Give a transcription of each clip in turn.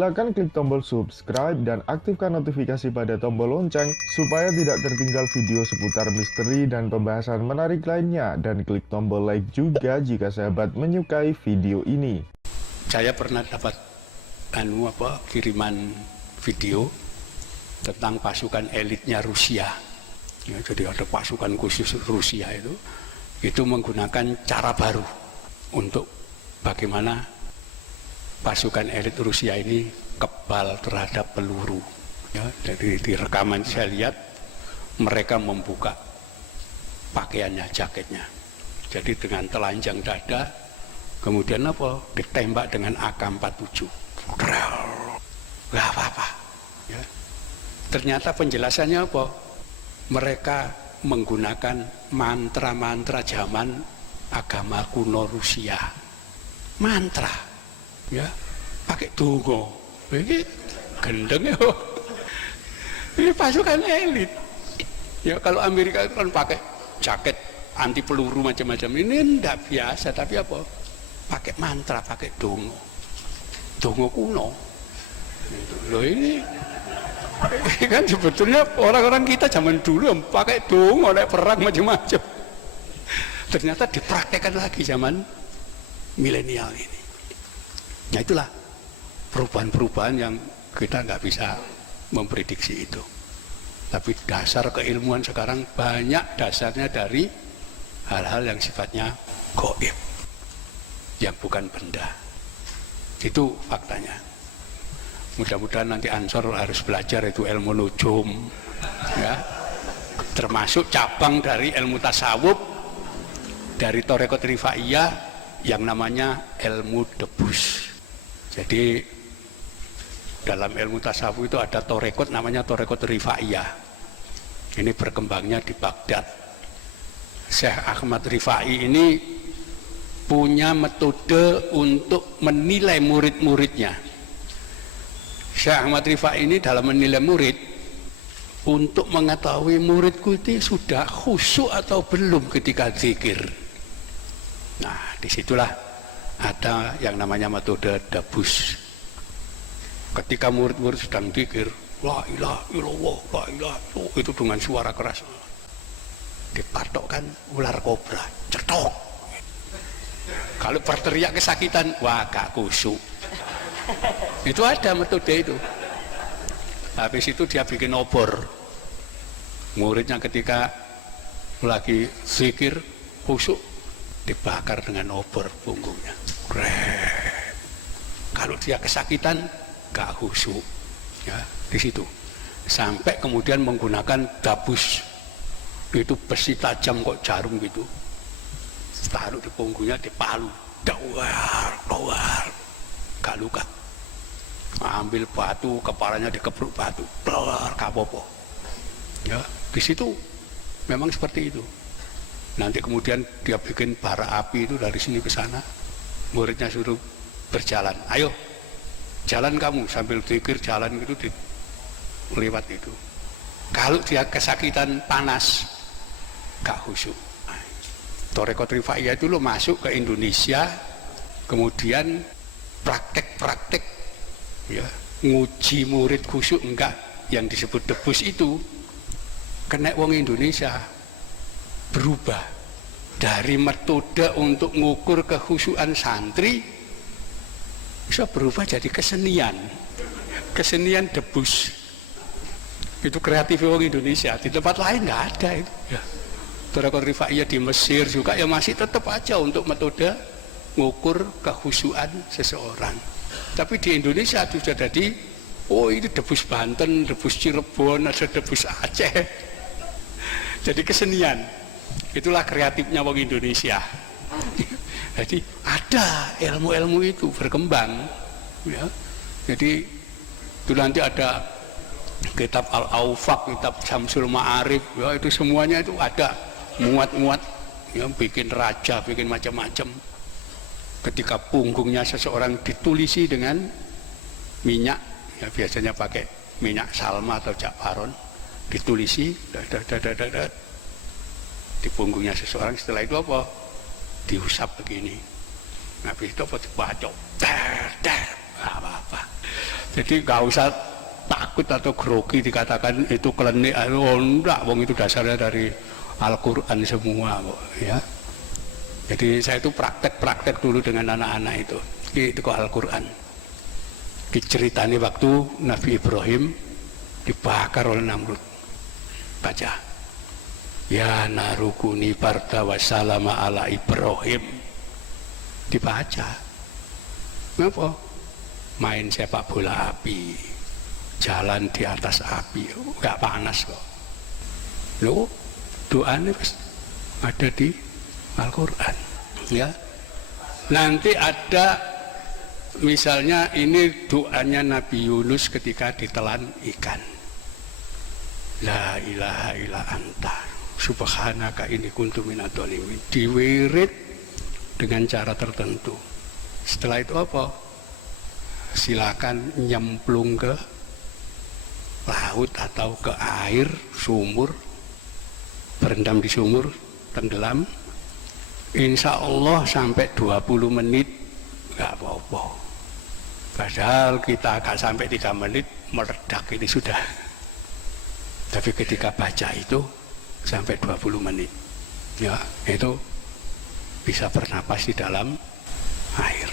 Silakan klik tombol subscribe dan aktifkan notifikasi pada tombol lonceng supaya tidak tertinggal video seputar misteri dan pembahasan menarik lainnya, dan klik tombol like juga jika sahabat menyukai video ini. Saya pernah dapat kiriman video tentang pasukan elitnya Rusia. Ya, jadi ada pasukan khusus Rusia itu menggunakan cara baru untuk bagaimana pasukan elit Rusia ini kebal terhadap peluru. Ya, dari di rekaman saya lihat mereka membuka pakaiannya, jaketnya. Jadi dengan telanjang dada, kemudian ditembak dengan AK-47. Gak apa-apa. Ya. Ternyata penjelasannya mereka menggunakan mantra-mantra zaman agama kuno Rusia. Mantra. Ya, pakai tungo, ini gendeng ya. Ini pasukan elit. Ya kalau Amerika itu kan pakai jaket anti peluru macam-macam. Ini tidak biasa, tapi pakai mantra, pakai tungo kuno. Loh ini kan sebetulnya orang-orang kita zaman dulu pakai tungo, naik perang macam-macam. Ternyata dipraktekkan lagi zaman milenial ini. Nah itulah perubahan-perubahan yang kita nggak bisa memprediksi itu. Tapi dasar keilmuan sekarang banyak dasarnya dari hal-hal yang sifatnya gaib, yang bukan benda. Itu faktanya. Mudah-mudahan nanti Ansor harus belajar itu ilmu nujum, ya, termasuk cabang dari ilmu tasawuf dari Thariqat Rifaiyah yang namanya ilmu debus. Jadi dalam ilmu tasawuf itu ada torekot namanya torekot Rifaiyah. Ini berkembangnya di Baghdad. Syekh Ahmad Rifai ini punya metode untuk menilai murid-muridnya. Syekh Ahmad Rifai ini dalam menilai murid untuk mengetahui muridku itu sudah khusyuk atau belum ketika zikir. Nah, disitulah ada yang namanya metode dabus. Ketika murid-murid sedang zikir, la ilaha illallah, la ilaha illallah, itu dengan suara keras, dipatokkan ular kobra, cetok. Kalau berteriak kesakitan, wah gak khusyuk. Itu ada metode itu. Habis itu dia bikin obor. Muridnya ketika lagi zikir khusyuk, dibakar dengan obor punggungnya. Kalau dia kesakitan gak khusyuk, ya, di situ. Sampai kemudian menggunakan dabus, itu besi tajam kok jarum gitu, taruh di punggungnya, dipalu, dawar, gak luka. Ambil batu, kepalanya dikepruk batu, keluar, kapopo. Ya, di situ memang seperti itu. Nanti kemudian dia bikin bara api itu dari sini ke sana. Muridnya suruh berjalan, ayo jalan kamu, sambil zikir jalan gitu lewat itu. Kalau dia kesakitan panas gak khusyuk. Thariqat Rifaiyah itu masuk ke Indonesia, kemudian praktek ya, nguji murid khusyuk enggak, yang disebut debus itu kena wong Indonesia. Berubah dari metode untuk mengukur kekhusyuan santri bisa berubah jadi kesenian debus. Itu kreatif orang Indonesia, di tempat lain nggak ada itu. Ya. Thariqat Rifaiyah di Mesir juga ya masih tetap aja untuk metode mengukur kekhusyuan seseorang. Tapi di Indonesia itu sudah jadi, oh ini debus Banten, debus Cirebon, ada debus Aceh. Jadi kesenian. Itulah kreatifnya orang Indonesia. Jadi ada ilmu-ilmu itu berkembang, ya. Jadi itu nanti ada kitab Al-Awfaq, kitab Syamsul Ma'arif, ya, itu semuanya itu ada muat-muat, ya, bikin raja, bikin macam-macam. Ketika punggungnya seseorang ditulisi dengan minyak, ya, biasanya pakai minyak salma atau jakfaron, ditulisi, di punggungnya seseorang. Setelah itu diusap begini, habis itu dibacok, apa-apa. Jadi nggak usah takut atau grogi dikatakan itu klenik, oh enggak, wong itu dasarnya dari Al-Quran semua kok, ya. Jadi saya itu praktek dulu dengan anak-anak itu kok Al-Quran. Ceritanya waktu Nabi Ibrahim dibakar oleh Namrud. Baca, ya narukuni barda wassalama ala Ibrahim. Dibaca. Kenapa? Main sepak bola api, jalan di atas api, nggak panas kok. Loh, doanya ada di Al-Quran, ya. Nanti ada misalnya ini doanya Nabi Yunus ketika ditelan ikan. La ilaha illa anta subhanaka inni kuntu minadz dzalimin. Diwirid dengan cara tertentu. Setelah itu apa? Silakan nyemplung ke laut atau ke air sumur, berendam di sumur, tenggelam. Insya Allah sampai 20 menit nggak apa-apa. Padahal kita agak sampai 3 menit meledak ini sudah. Tapi ketika baca itu sampai 20 menit, ya itu bisa bernapas di dalam air,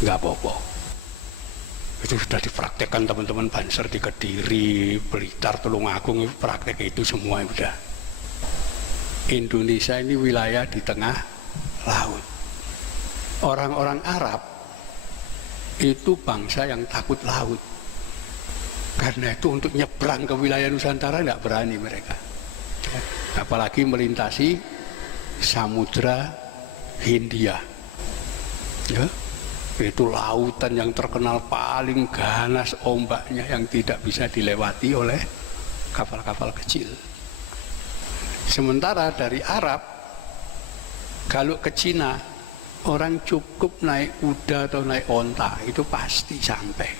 nggak apa-apa. Itu sudah dipraktekkan teman-teman Banser di Kediri, Blitar, Tulungagung, praktek itu semua sudah. Indonesia ini wilayah di tengah laut. Orang-orang Arab itu bangsa yang takut laut. Karena itu untuk nyebrang ke wilayah Nusantara tidak berani mereka. Apalagi melintasi Samudra Hindia. Ya. Itu lautan yang terkenal paling ganas ombaknya yang tidak bisa dilewati oleh kapal-kapal kecil. Sementara dari Arab, kalau ke Cina, orang cukup naik kuda atau naik onta, itu pasti sampai.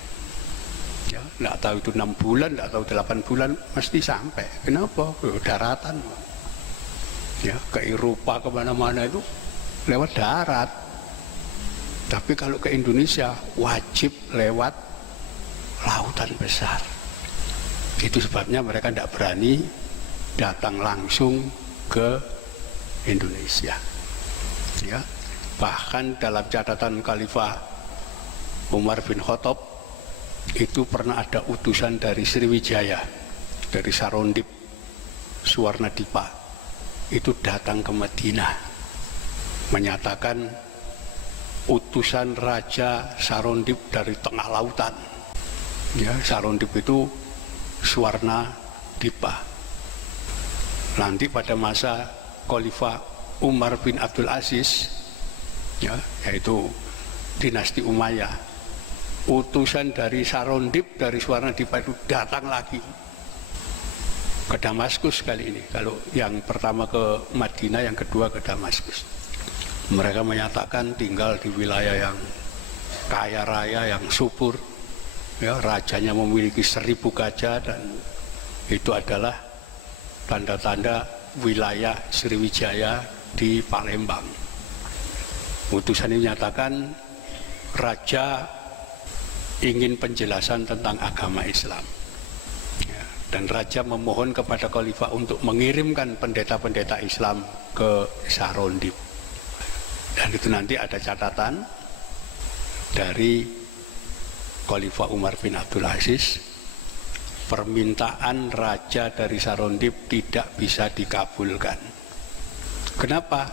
Ya, nggak tahu itu 6 bulan, nggak tahu 8 bulan, mesti sampai. Kenapa? Daratan. Ya, ke Eropa kemana-mana itu lewat darat. Tapi kalau ke Indonesia wajib lewat lautan besar. Itu sebabnya mereka tidak berani datang langsung ke Indonesia. Ya, bahkan dalam catatan Khalifah Umar bin Khattab itu pernah ada utusan dari Sriwijaya, dari Sarondip, Suwarnadipa, itu datang ke Madinah menyatakan utusan Raja Sarondip dari tengah lautan. Ya, Sarondip itu Suwarnadipa. Nanti pada masa Khalifah Umar bin Abdul Aziz, ya, yaitu dinasti Umayyah, utusan dari Sarondip, dari Suwarnadipa itu datang lagi ke Damaskus kali ini. Kalau yang pertama ke Madinah, yang kedua ke Damaskus. Mereka menyatakan tinggal di wilayah yang kaya raya, yang subur, ya, rajanya memiliki 1000 gajah, dan itu adalah tanda-tanda wilayah Sriwijaya di Palembang. Utusan ini menyatakan raja ingin penjelasan tentang agama Islam, ya, dan raja memohon kepada Khalifah untuk mengirimkan pendeta-pendeta Islam ke Sarondip. Dan itu nanti ada catatan dari Khalifah Umar bin Abdul Aziz, permintaan raja dari Sarondip tidak bisa dikabulkan. Kenapa?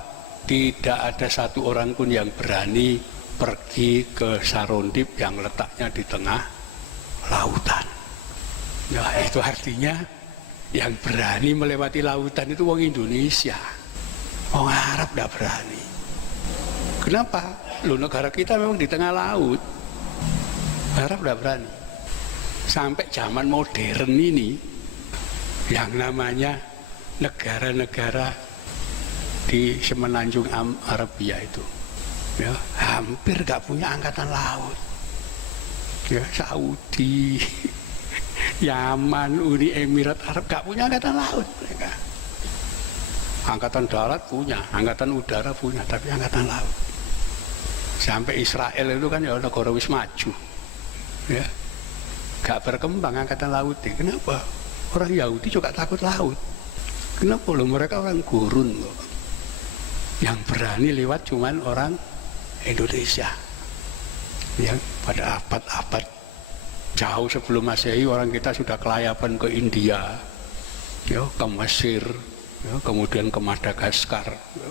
Tidak ada satu orang pun yang berani pergi ke Sarondip yang letaknya di tengah lautan. Nah, itu artinya yang berani melewati lautan itu orang Indonesia. Orang Arab tidak berani. Kenapa? Loh, negara kita memang di tengah laut. Arab tidak berani. Sampai zaman modern ini, yang namanya negara-negara di Semenanjung Arabia itu, ya, hampir gak punya angkatan laut. Ya, Saudi, Yaman, Uni Emirat Arab gak punya angkatan laut mereka. Angkatan darat punya, angkatan udara punya, tapi angkatan laut. Sampai Israel itu kan ya negara wis maju, ya, gak berkembang angkatan laut. Kenapa? Orang Yahudi juga takut laut. Kenapa loh, mereka orang gurun loh. Yang berani lewat cuman orang Indonesia. Yang pada abad-abad jauh sebelum Masehi orang kita sudah kelayapan ke India, ya, ke Mesir, ya, kemudian ke Madagaskar, ya,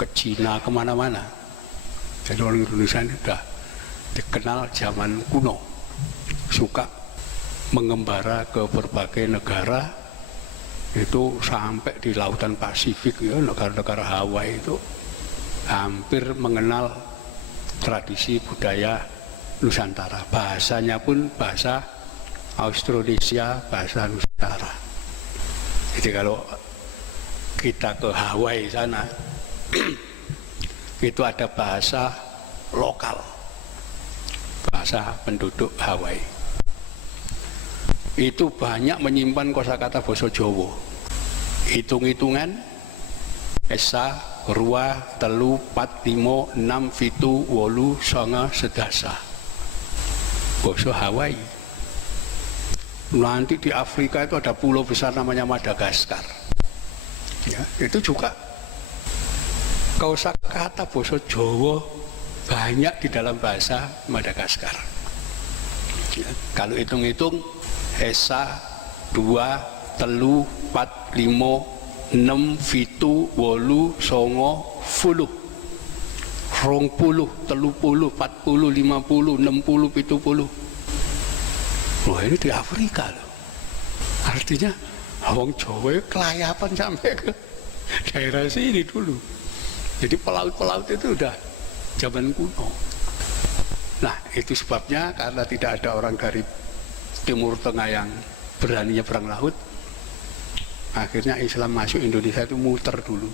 ke Cina, kemana-mana. Jadi orang Indonesia ini sudah dikenal zaman kuno, suka mengembara ke berbagai negara, itu sampai di lautan Pasifik, ya, negara-negara Hawaii itu hampir mengenal tradisi budaya Nusantara. Bahasanya pun bahasa Austronesia, bahasa Nusantara. Jadi kalau kita ke Hawaii sana, itu ada bahasa lokal, bahasa penduduk Hawaii. Itu banyak menyimpan kosakata basa Jawa. Hitung-hitungan, esa, rua, telu, pat, limo, enam, fitu, wolu, songo, sedasa. Basa Hawaii. Nanti di Afrika itu ada pulau besar namanya Madagaskar. Ya, itu juga kosakata basa Jawa banyak di dalam bahasa Madagaskar. Ya, kalau hitung-hitung, esa, dua, telu, pat, limo, 6, fitu, wolu, songo, fuluh, 20, 30, 40, 50, 60, 70. Loh, ini di Afrika loh. Artinya wong Jawa kelayapan sampai ke daerah sini dulu. Jadi pelaut-pelaut itu udah zaman kuno. Nah, itu sebabnya karena tidak ada orang dari Timur Tengah yang berani nyebrang laut, akhirnya Islam masuk Indonesia itu muter dulu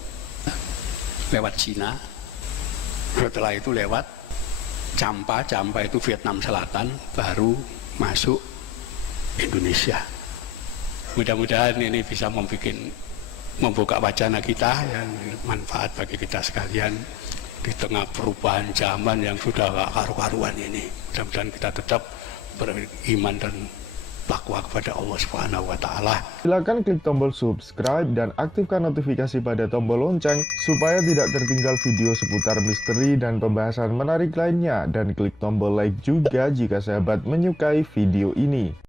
lewat Cina, setelah itu lewat Champa itu Vietnam Selatan, baru masuk Indonesia. Mudah-mudahan ini bisa membuka wacana kita yang manfaat bagi kita sekalian di tengah perubahan zaman yang sudah gak karu-karuan ini. Mudah-mudahan kita tetap beriman dan takwa kepada Allah Subhanahu wa Ta'ala. Silakan klik tombol subscribe dan aktifkan notifikasi pada tombol lonceng supaya tidak tertinggal video seputar misteri dan pembahasan menarik lainnya, dan klik tombol like juga jika sahabat menyukai video ini.